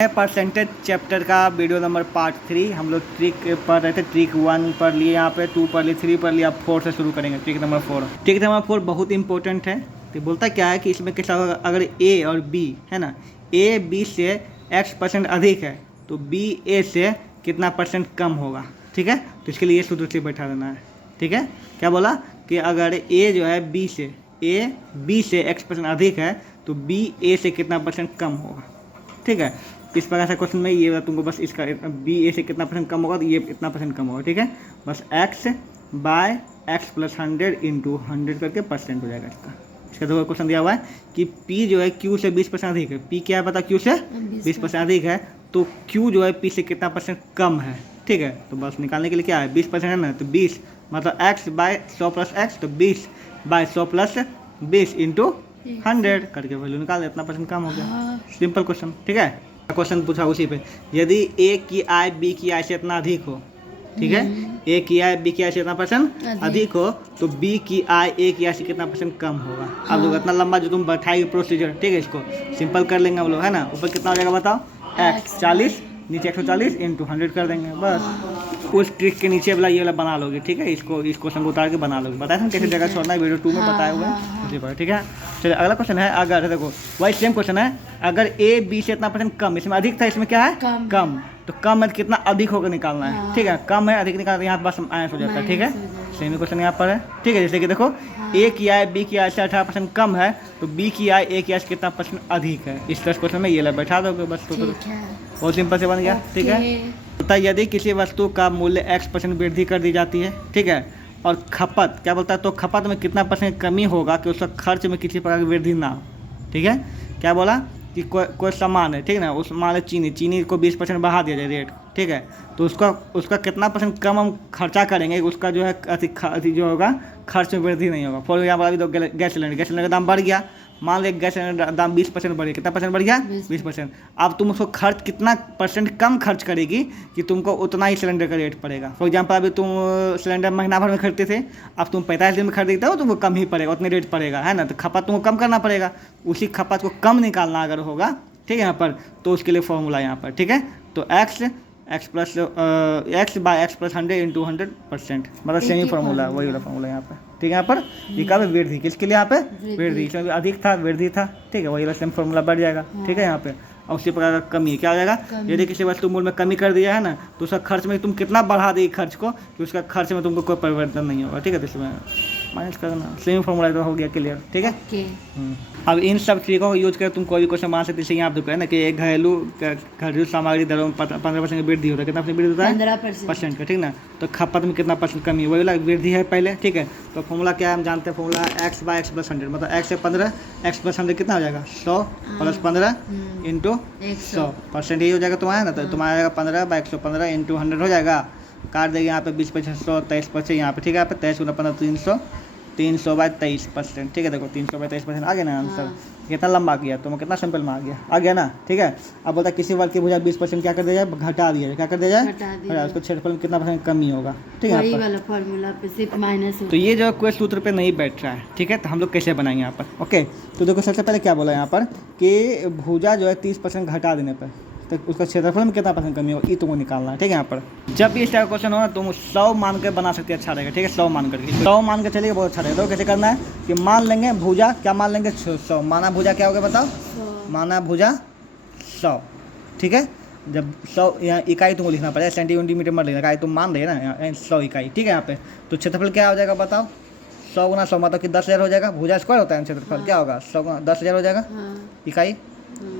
Percentage chapter का video number part 3 हम लोग ट्रिक पढ़ रहे थे। ट्रिक 1 पढ़ लिए, यहाँ पे 2 पढ़ लिए, 3 पढ़ लिए, अब 4 से शुरू करेंगे। Trick number 4। ट्रिक नंबर 4 बहुत इंपॉर्टेंट है। तो बोलता क्या है कि इसमें कैसा होगा, अगर ए और बी है ना, ए बी से x% अधिक है तो बी ए से कितना परसेंट कम होगा। ठीक है, तो इसके लिए ये सूत्र से बैठा देना है। ठीक है, क्या बोला कि अगर ए जो है बी से x% अधिक है तो बी ए से कितना परसेंट कम होगा। ठीक है, इस प्रकार से क्वेश्चन में ये तुमको बस इसका बी ए से कितना परसेंट कम होगा तो ये इतना परसेंट कम होगा। ठीक है, बस x by x plus 100 into 100 करके परसेंट हो जाएगा इसका। इसका तो क्वेश्चन दिया हुआ है कि p जो है q से 20% अधिक है। p क्या है पता, q से 20% अधिक है तो q जो है p से कितना परसेंट कम है। ठीक है, तो बस निकालने के लिए क्या है, 20% है ना, तो 20 मतलब x बाय 100 प्लस x, तो 20 बाय 100 प्लस 20 इंटू 100 करके वैल्यू निकाल दे, इतना परसेंट कम हो गया। Simple question. ठीक है, क्वेश्चन पूछा उसी पे, यदि ए की आय बी की आय से इतना अधिक हो। ठीक है, ए की आय बी की आय से इतना परसेंट अधिक हो तो बी की आय ए की आय से कितना परसेंट कम होगा। अब लोग इतना लंबा जो तुम बैठाएगी प्रोसीजर, ठीक है, इसको सिंपल कर लेंगे हम लोग, है ना। ऊपर कितना हो जाएगा बताओ, x 40 नीचे 140 इंटू 100 कर देंगे बस। उस ट्रिक के नीचे वाला ये वाला बना लोगे। ठीक है, इसको इस क्वेश्चन को उतार के बना लोगे। बताया था कैसे जगह छोड़ना है, वीडियो 2 में बताए हुए हैं। ठीक है, चलिए अगला क्वेश्चन है। अगर देखो वही सेम क्वेश्चन है, अगर ए बी से इतना परसेंट कम, इसमें अधिक था, इसमें क्या है कम, तो कम है कितना अधिक होकर निकालना है। ठीक है, कम है अधिक निकालना, यहाँ बस माइनस हो जाता है। ठीक है, सेम क्वेश्चन यहाँ पर है। ठीक है, जैसे कि देखो ए की आय बी की आय से 18% कम है तो बी की आय ए की आय से कितना परसेंट अधिक है। इस तरह क्वेश्चन में ये ला बैठा दोगे बस, तो बहुत सिंपल से बन गया। ठीक है, बोलता है यदि किसी वस्तु का मूल्य x% वृद्धि कर दी जाती है, ठीक है, और खपत क्या बोलता है, तो खपत में कितना परसेंट कमी होगा कि उसका खर्च में किसी प्रकार की वृद्धि ना हो। ठीक है, क्या बोला कि कोई सामान है, ठीक है ना, उस मान लो चीनी को 20% बढ़ा दिया जाए रेट। ठीक है, तो उसका कितना परसेंट कम हम खर्चा करेंगे, उसका जो है अति जो होगा खर्च में वृद्धि नहीं होगा। फॉर एग्जाम्पल अभी तो गैस सिलेंडर का दाम बढ़ गया, मान लो गैस सिलेंडर दाम 20% बढ़ गया, कितना परसेंट बढ़ गया 20%। अब तुम उसको खर्च कितना परसेंट कम खर्च करेगी कि तुमको उतना ही सिलेंडर का रेट पड़ेगा। फॉर एग्जाम्पल अभी तुम सिलेंडर महीना भर में खरीदते थे, अब तुम 45 दिन में खरीदते हो तो वो कम ही पड़ेगा, उतने रेट पड़ेगा, है ना। तो खपत तुमको कम करना पड़ेगा, उसी खपत को कम निकालना अगर होगा, ठीक है, यहाँ पर तो उसके लिए फॉर्मूला यहाँ पर। ठीक है, तो x by x plus 100 into 100%, मतलब सेम ही फॉर्मूला है, वही वाला फॉर्मूला यहाँ पे। ठीक है, यहाँ पर लिखा है वृद्धि, किसके लिए यहाँ पे वृद्धि, इसमें अधिक था वृद्धि था। ठीक है, वही वाला सेम फॉर्मूला बढ़ जाएगा। ठीक है, यहाँ पे और उसी प्रकार का कमी क्या हो जाएगा, यदि किसी वस्तु मूल्य में कमी कर दिया है ना तो उसका खर्च में तुम कितना बढ़ा देगी खर्च को कि उसका खर्च में तुमको कोई परिवर्तन नहीं होगा। ठीक है, तो इसमें माइनस करना, सेम फॉर्मूला तो हो गया क्लियर। ठीक है, अब इन सब ट्रिकों को यूज कर तुम कोई भी क्वेश्चन बना सकते। जैसे यहाँ पे ना कि घरेलू सामग्री दरों में 15% की वृद्धि होता है, कितना परसेंट वृद्धि होता है 15% का। ठीक ना, तो खपत में कितना परसेंट कमी है, वही वाला वृद्धि है पहले। ठीक है, तो फॉर्मूला क्या है हम जानते हैं, formula x by x plus 100, मतलब x से 15 x प्लस 100 कितना हो जाएगा 100 प्लस 15 इंटू 100%, यही हो जाएगा तुम्हारा ना। तो तुम्हारा आएगा 15 बाय 115 इंटू 100 हो जाएगा। काट देगा यहाँ पे 20 25 100 23 यहाँ पे। ठीक है, यहाँ पे 23 गुना 15 300 बाय 23%। ठीक है, देखो 300 बाय 23% आ गया ना आंसर। कितना लंबा गया, तो कितना सिंपल में आ गया ना। ठीक है, अब बोलता किसी वर्ग की भुजा 20% क्या कर दिया जाए, घटा दिया जाए, क्या कर दिया जाए, उसको क्षेत्रफल में कितना परसेंट कमी होगा। ठीक है, वही वाला फॉर्मूला पे सिर्फ माइनस। तो ये जो कोई सूत्र पे नहीं बैठ रहा है, ठीक है, तो हम लोग कैसे बनाएंगे यहाँ पर। ओके, तो देखो सबसे पहले क्या बोला यहाँ पर कि भुजा जो है 30% घटा देने पर तो उसका क्षेत्रफल में कितना परसेंट कमी हो, ये तुमको निकालना है। ठीक है, यहाँ पर जब भी इस टाइप का क्वेश्चन हो ना तुम 100 मान कर बना सकते हैं, अच्छा रहेगा। ठीक है, 100 मान करके 100 मान के चलिए, बहुत अच्छा रहेगा। तो कैसे करना है कि मान लेंगे भुजा, क्या मान लेंगे 100, माना भुजा क्या हो गया बताओ, माना भुजा 100। ठीक है, जब 100 यहाँ इकाई तुमको लिखना पड़ेगा, सेंटीमीटर मत लिखना, इकाई तुम मान रहे ना, 100 इकाई। ठीक है, यहाँ पे तो क्षेत्रफल क्या हो जाएगा बताओ, 100 गुना 100 मतलब कि 10,000 हो जाएगा। भुजा स्क्वायर होता है, क्षेत्रफल क्या होगा 100 गुना 10,000 हो जाएगा इकाई।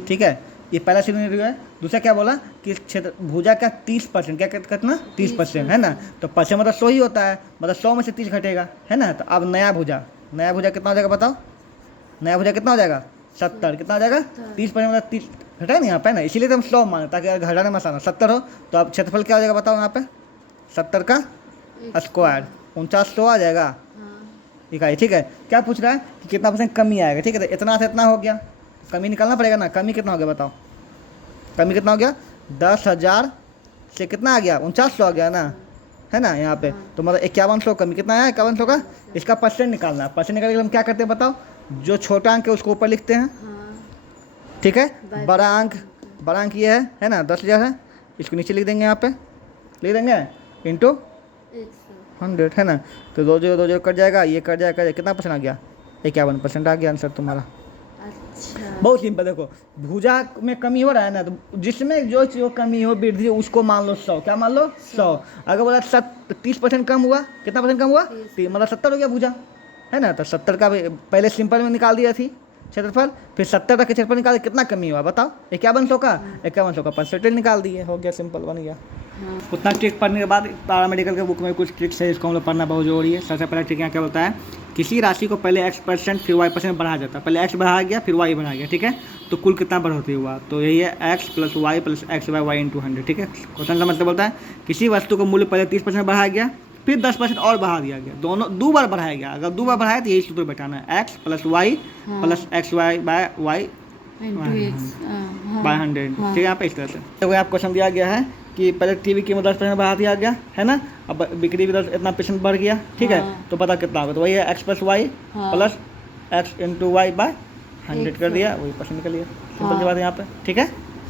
ठीक है, ये पहला सिनेरियो है। दूसरा क्या बोला कि क्षेत्र भुजा का 30%, क्या कितना 30% है ना, तो परसेंट मतलब 100 ही होता है, मतलब 100 में से 30 घटेगा, है ना। तो अब नया भुजा कितना हो जाएगा बताओ, नया भुजा कितना हो जाएगा 70, कितना हो जाएगा 30% मतलब 30 घटाए ना यहाँ पे ना, इसीलिए तो हम 100 माने ताकि अगर घटाने में आसान 70 हो। तो अब क्षेत्रफल क्या हो जाएगा बताओ, यहाँ पे 70 का स्क्वायर 4900 आ जाएगा इकाई। ठीक है, क्या पूछ रहा है कि कितना परसेंट कमी आएगा। ठीक है, तो इतना से इतना हो गया, कमी निकालना पड़ेगा ना। कमी कितना हो गया बताओ, कमी कितना हो गया 10,000 से कितना आ गया 4900 आ गया ना, है ना यहाँ पे। तो मतलब 5100 कमी कितना आया 5100 का, इसका परसेंट निकालना है। परसेंट निकालने के लिए हम क्या करते हैं बताओ, जो छोटा अंक है उसको ऊपर लिखते हैं। ठीक है, बड़ा अंक बड़ा अंक ये है ना 10,000 है, इसको नीचे लिख देंगे, यहाँ पे लिख देंगे इंटू 100 है ना। तो 2 0 कट जाएगा, ये कट जाएगा, कितना परसेंट आ गया? 51% आ गया आंसर तुम्हारा। अच्छा। बहुत सिंपल। देखो भुजा में कमी हो रहा है ना, तो जिसमें जो चीज़ कमी हो वृद्धि हो, उसको मान लो 100। क्या मान लो? 100। अगर बोला 30% कम हुआ, कितना परसेंट कम हुआ? मतलब 70 हो गया भुजा, है ना। तो 70 का पहले सिंपल में निकाल दिया थी क्षेत्रफल, फिर 70 का क्षेत्रफल निकाल, कितना कमी हुआ बताओ? 5100 का 5100 का परसेंटेज निकाल दिए, हो गया, सिंपल बन गया। उतना ट्रिक पढ़ने के बाद पैरामेडिकल के बुक में कुछ ट्रिक्स है, इसको हम लोग पढ़ना बहुत जरूरी है। सबसे पहला ट्रिक यहाँ क्या बोलता है, किसी राशि को पहले x% फिर y% बढ़ाया जाता है। पहले x बढ़ाया गया फिर y बढ़ाया गया, ठीक है। तो कुल कितना बढ़ोतरी हुआ? तो यही है x + y + x y into 100, ठीक है। क्वेश्चन का मतलब बोलता है किसी वस्तु को मूल्य पहले 30% बढ़ाया गया, फिर 10% और बढ़ा दिया गया, दोनों 2 बार बढ़ाया गया। अगर 2 बार बढ़ाया तो यही सूत्र बैठाना है, x + y + xy by y by 100, ठीक है। यहाँ पे इस तरह से तो आप क्वेश्चन दिया गया है कि पहले टीवी की 10% बढ़ा दिया गया है ना, अब बिक्री भी इतना % बढ़ गया, ठीक है। तो पता कितना होगा? तो वही है x + y + x into y by 100 कर दिया, वही परसेंट निकल लिया। सिंपल सी बात है यहाँ पे, ठीक है।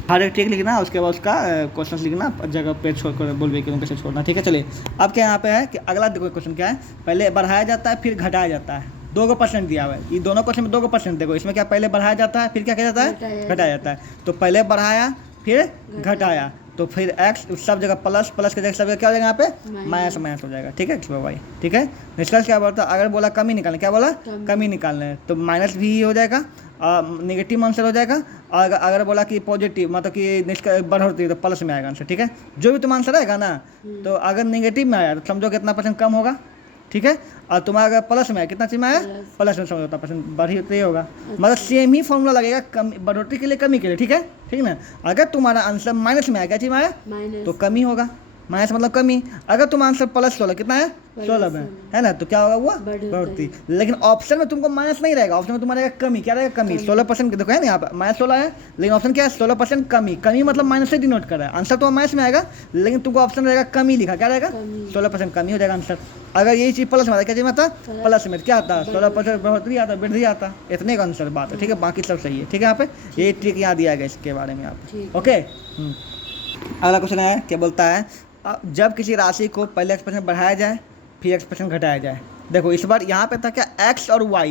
हर एक ट्रिक लिखना, उसके बाद उसका क्वेश्चन लिखना, जगह पे छोड़ कर बोलवे के कैसे छोड़ना, ठीक है। चलिए अब क्या यहाँ पे है कि अगला देखो क्वेश्चन क्या है, पहले बढ़ाया जाता है फिर घटाया जाता है। 2% दिया हुआ है, ये दोनों क्वेश्चन में 2%। देखो इसमें क्या, पहले बढ़ाया जाता है फिर क्या किया जाता है? घटाया जाता है। तो पहले बढ़ाया फिर घटाया, तो फिर x सब जगह प्लस की जगह सब जगह क्या हो जाएगा? यहाँ पे माइनस हो जाएगा, ठीक है। x y, ठीक है। निष्कर्ष क्या बोलता है? अगर बोला कमी निकालना, क्या बोला? कमी निकालना है, तो माइनस भी हो जाएगा, नेगेटिव आंसर हो जाएगा। और अगर बोला कि पॉजिटिव मतलब कि बढ़ोतरी, तो प्लस में आएगा आंसर, ठीक है। जो भी तुम्हारा आंसर आएगा ना, तो अगर नेगेटिव में आया तो समझो कितना % कम होगा, ठीक है। और तुम्हारा अगर प्लस में आया, कितना चीज में आया? प्लस में, समझो उतना % बढ़ोतरी होगा। मतलब सेम ही फॉर्मूला लगेगा, कम बढ़ोतरी के लिए कमी के लिए, ठीक है, ठीक ना। अगर तुम्हारा आंसर माइनस में आया, क्या चीज में आया? तो कमी होगा, माइनस मतलब कमी। अगर तुम आंसर +16 कितना है? 16 में, है ना, तो क्या होगा? वो बढ़ोतरी। लेकिन ऑप्शन में तुमको माइनस नहीं रहेगा, ऑप्शन में तुम्हारा रहेगा कमी। क्या रहेगा? कमी। 16% देखो है ना, यहाँ पर -16 है, लेकिन ऑप्शन क्या है? 16% कमी। कमी मतलब माइनस से डिनोट कर रहा है। आंसर तो माइनस में आएगा, लेकिन तुमको ऑप्शन रहेगा कमी लिखा, क्या रहेगा? 16% कमी हो जाएगा आंसर। अगर यही चीज़ प्लस में आता, क्या चीज़ में आता? प्लस में क्या आता? 16% बढ़ोतरी आता, वृद्धि आता, इतने का आंसर बात है, ठीक है। बाकी सब सही है, ठीक है। यहाँ पे ये ट्रिक यहाँ दिया गया इसके बारे में, आप ओके। अगला क्वेश्चन है, क्या बोलता है, जब किसी राशि को पहले x% बढ़ाया जाए फिर x% घटाया जाए। देखो इस बार यहाँ पे था क्या, x और y,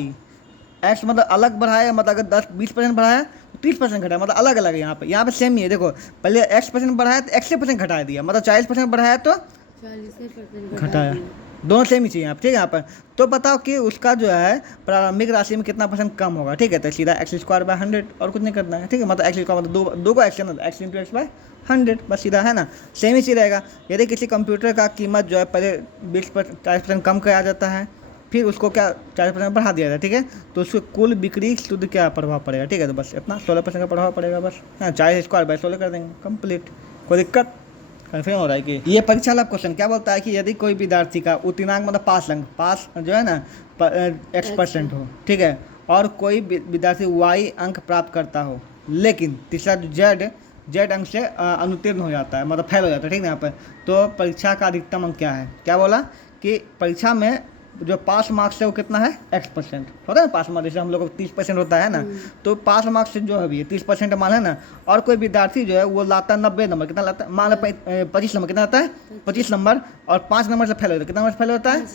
x मतलब अलग बढ़ाया, मतलब अगर 10-20% बढ़ाया तो 30% घटाया, मतलब अलग अलग है। यहाँ पे सेम ही है। देखो पहले x% बढ़ाया तो x% घटा दिया, मतलब 40% बढ़ाया तो 40% घटाया, दोनों सेम ही चाहिए यहाँ पर, ठीक है। यहाँ पर तो बताओ कि उसका जो है प्रारंभिक राशि में कितना % कम होगा, ठीक है। तो सीधा x² बाय 100, और कुछ नहीं करना है, ठीक है। मतलब x² मतलब दो को x है ना, x इंटू x बाय 100, बस सीधा, है ना। सेम ही चीज़ रहेगा। यदि किसी कंप्यूटर का कीमत जो है पहले 40% कम कराया जाता है, फिर उसको क्या 40% बढ़ा दिया जाता है, ठीक है। तो उसको कुल बिक्री शुद्ध क्या प्रभाव पड़ेगा, ठीक है। तो बस इतना 16% का प्रभाव पड़ेगा, बस, हाँ। 40² बाय 16 कर देंगे, कंप्लीट। कोई दिक्कत? कन्फर्म हो रहा है कि ये परीक्षा वाला क्वेश्चन क्या बोलता है कि यदि कोई विद्यार्थी का उत्तीर्णांक मतलब पास जो है ना x% हो, ठीक है, और कोई विद्यार्थी y अंक प्राप्त करता हो, लेकिन तीसरा z अंक से अनुत्तीर्ण हो जाता है, मतलब फेल हो जाता है, ठीक है। यहाँ पर तो परीक्षा का अधिकतम अंक क्या है? क्या बोला कि परीक्षा में जो पास मार्क्स है वो कितना है? x% होता है ना, पास मार्क्स जैसे हम लोग को 30% होता है ना, तो पास मार्क्स जो है 30% मान है ना। और कोई विद्यार्थी जो है वो लाता है 90 नंबर, कितना लाता है? मान लो 25 नंबर, कितना आता है? 25 नंबर, और 5 नंबर से फेल होता है, कितना नंबर से फेल होता है?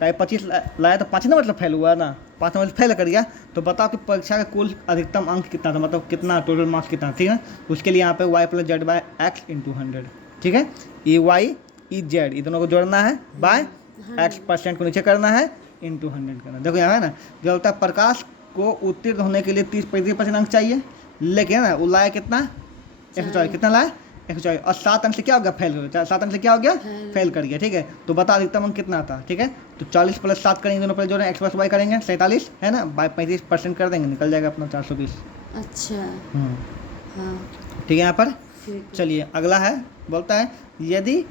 चाहे 25 लाया तो 5 नंबर से फेल हुआ ना, 5 नंबर से फेल कर गया। तो बताओ कि परीक्षा का कुल अधिकतम अंक कितना था, मतलब कितना टोटल मार्क्स कितना, ठीक है। उसके लिए यहाँ पे y + z by x into 100, ठीक है। ये y e z ये दोनों को जोड़ना है, बाय x% को नीचे करना है, इंटू 100 करना। देखो यहाँ है ना, जो होता है प्रकाश को उत्तीर्ण होने के लिए 30% अंक चाहिए, लेकिन है ना वो लाया कितना? 140, कितना लाया? 140, और 7 अंक से क्या हो गया? फेल हो गया। 7 अंक से क्या हो गया? फेल कर गया, ठीक है। तो बता अधिकतम अंक कितना था, ठीक है। तो 40 + 7 करेंगे, दोनों पर जोड़ें, x + y करेंगे 47, है ना, बाय 35% कर देंगे, निकल जाएगा अपना 420। अच्छा, हाँ, ठीक है। यहाँ पर चलिए अगला है, बोलता है यदि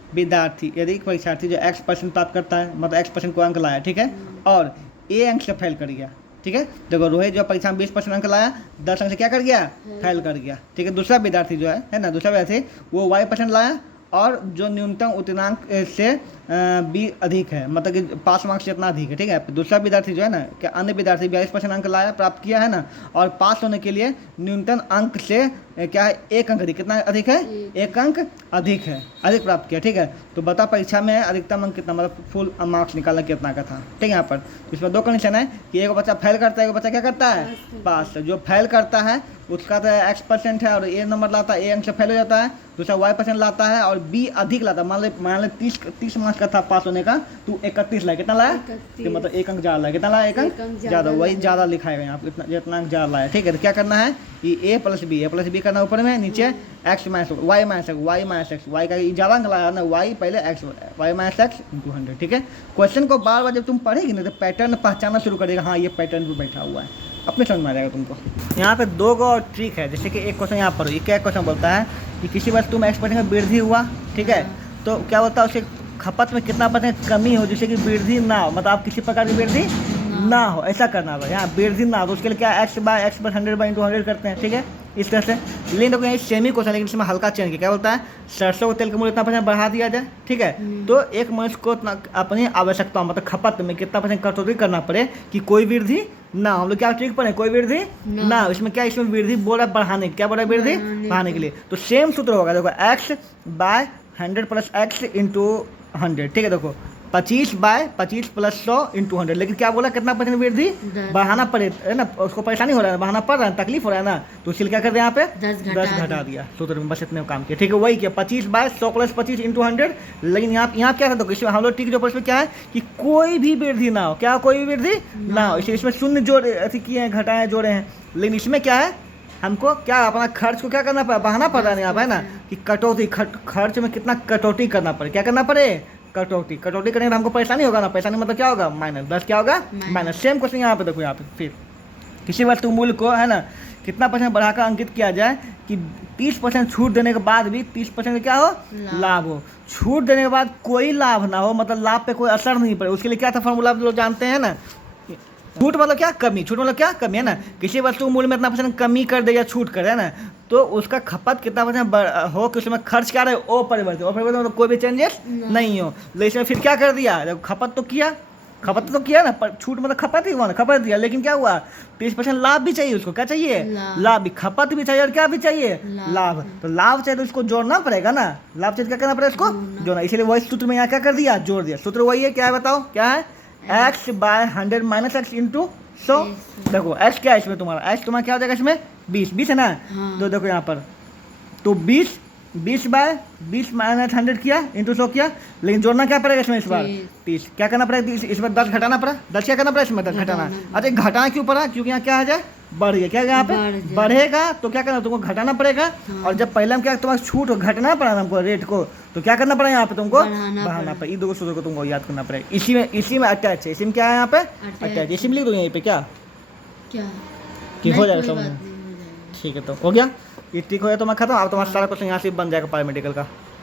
परीक्षार्थी जो x% प्राप्त करता है, मतलब x% को अंक लाया, ठीक है, और a अंक से फेल कर गया, ठीक है। देखो रोहित जो परीक्षा में 20% अंक लाया, 10 अंक से क्या कर गया? फेल कर गया, ठीक है। दूसरा विद्यार्थी जो है ना, दूसरा विद्यार्थी वो y% लाया, और जो न्यूनतम उत्तीर्णांक से b अधिक है, मतलब कि पास मार्क्स से इतना अधिक है, ठीक है। दूसरा विद्यार्थी जो है ना, क्या अन्य विद्यार्थी 42% अंक लाया, प्राप्त किया है ना, और पास होने के लिए न्यूनतम अंक से क्या है, एक अंक अधिक, कितना अधिक है, एक अंक अधिक है, अधिक प्राप्त किया, ठीक है। तो बता परीक्षा में अधिकतम अंक कितना, मतलब फुल मार्क्स निकालना कितना का था, ठीक है। यहाँ पर इसमें दो कंडीशन है कि एक बच्चा फेल करता है, एक बच्चा क्या करता है, पास। जो फेल करता है उसका तो X% है और ए नंबर लाता है, ए अंक से फेल हो जाता है, दूसरा Y% लाता है और बी अधिक लाता है। मान ले 30 मार्क्स का था पास होने का, तू 31 लाया, कितना लाया, कि मतलब एक अंक ज़्यादा लाया, कितना लाया, एक अंक ज़्यादा, वही ज़्यादा लिखाएगा यहाँ पर, जितना अंक ज़्यादा लाया, ठीक है। तो क्या करना है, ये A+B करना ऊपर में, नीचे X - Y - X, Y का ज़्यादा अंक लाया ना, Y पहले X, Y - X × 100, ठीक है। क्वेश्चन को बार बार जब तुम पढ़ेगी ना तो पैटर्न पहचानना शुरू करेगा, हाँ ये पैटर्न पर बैठा हुआ है, अपने समझ में आ जाएगा तुमको। यहाँ पे दो गो ट्रिक है, जैसे कि एक क्वेश्चन यहाँ पर, ये क्या क्वेश्चन बोलता है कि किसी वस्तु में X% का वृद्धि हुआ, ठीक है, तो क्या बोलता है उसके खपत में कितना % कमी हो, जिससे कि वृद्धि ना हो, मतलब आप किसी प्रकार की वृद्धि ना हो, ऐसा करना होगा। यहाँ वृद्धि ना हो तो उसके लिए क्या X/100/100 करते हैं, ठीक है, इस तरह से। लेकिन देखो यहाँ सेमी क्वेश्चन, लेकिन इसमें हल्का चेंज किया, क्या बोलता है सरसों के तेल का मूल्य इतना % बढ़ा दिया जाए, ठीक है, तो एक मनुष्य को अपनी आवश्यकता मतलब खपत में कितना % कटौती करना पड़े कि कोई वृद्धि ना। हम लोग क्या ट्रिक पढ़े, कोई वृद्धि ना। इसमें क्या, इसमें वृद्धि बोल रहा है बढ़ाने, क्या बोल रहा है, वृद्धि बढ़ाने के लिए। तो सेम सूत्र होगा, देखो X/100 + X × 100, ठीक है। देखो 25/25 + 100 × 100, लेकिन क्या बोला, कितना % वृद्धि बढ़ाना पड़े, है ना, उसको परेशानी हो रहा है, बढ़ाना पड़ रहा है, तकलीफ हो रहा है ना, तो इसलिए क्या कर दिया यहाँ पे 10 घटा दिया सूत्र में, बस इतने काम किया, ठीक है। वही किया 25/100 + 25 × 100, लेकिन यहाँ क्या था, तो इसमें हम लोग ठीक जो प्रश्न क्या है कि कोई भी वृद्धि ना हो, क्या कोई भी वृद्धि ना हो, इसलिए इसमें शून्य जोड़ अथी किए हैं, घटाए जोड़े हैं। लेकिन इसमें क्या है, हमको क्या अपना खर्च को क्या करना पड़ा, बढ़ाना पड़ रहा है यहाँ पे, है ना, कि कटौती, खर्च में कितना कटौती करना पड़े, क्या करना पड़े, कटौती करेंगे तो हमको परेशानी होगा ना, परेशानी मतलब क्या होगा, -10 क्या होगा, माइनस। सेम क्वेश्चन यहाँ पे देखो, यहाँ पे फिर किसी वस्तु मूल्य को, है ना, कितना % बढ़ाकर अंकित किया जाए कि 30% छूट देने के बाद भी 30% क्या हो, लाभ हो। छूट देने के बाद कोई लाभ ना हो, मतलब लाभ पे कोई असर नहीं पड़े, उसके लिए क्या था फॉर्मूला लोग जानते हैं ना, छूट मतलब क्या, कमी, छूट मतलब क्या, कमी, है ना। किसी वस्तु मूल्य में इतना % कमी कर दे या छूट करे, है ना, तो उसका खपत कितना % हो कि उसमें खर्च क्या रहे, अपरिवर्तित मतलब कोई भी चेंजेस नहीं हो। लेकिन इसमें फिर क्या कर दिया, जब खपत तो किया ना, पर छूट मतलब खपत ही हुआ ना, खपत दिया, लेकिन क्या हुआ 30% लाभ भी चाहिए उसको, क्या चाहिए, लाभ भी, खपत भी चाहिए और क्या भी चाहिए, लाभ। तो लाभ चाहिए तो उसको जोड़ना पड़ेगा ना, लाभ चाहिए क्या करना पड़ेगा, इसको जोड़ना, इसलिए वही सूत्र में यहाँ क्या कर दिया, जोड़ दिया। सूत्र वही है, क्या है बताओ, क्या है, X/100 - X × 100। देखो X क्या है इसमें, तुम्हारा X तुम्हारा क्या हो जाएगा इसमें, 20 है ना, तो देखो यहाँ पर तो 20/20 - 100 किया इंटू 100 किया, लेकिन जोड़ना क्या पड़ेगा इसमें, इस बार 30, क्या करना पड़ेगा, इसमें 10 घटाना पड़ा, 10 क्या करना पड़ा इसमें, 10 घटाना। अच्छा घटाना क्यों पड़ा, क्योंकि यहाँ क्या आ जाए, बढ़ गया, क्या यहाँ पे बढ़ेगा, तो क्या करना तुमको घटाना पड़ेगा। और जब पहले हम क्या तुम्हारा छूट घटना पड़ा हमको रेट को, तो क्या करना पड़ा यहाँ पे तुमको बढ़ाना पड़ा। ये दो सूत्र को तुमको याद करना पड़ेगा, इसी में अटैच है, इसी में क्या है यहाँ पे अटैच, इसी में लिख दो यहीं पे क्या कि हो जाएगा समझ में, ठीक है। तो हो गया, ये ठीक हो गया तुम्हारा खत्म। अब तुम्हारा सारा क्वेश्चन यहाँ से बन जाएगा पैरामेडिकल का।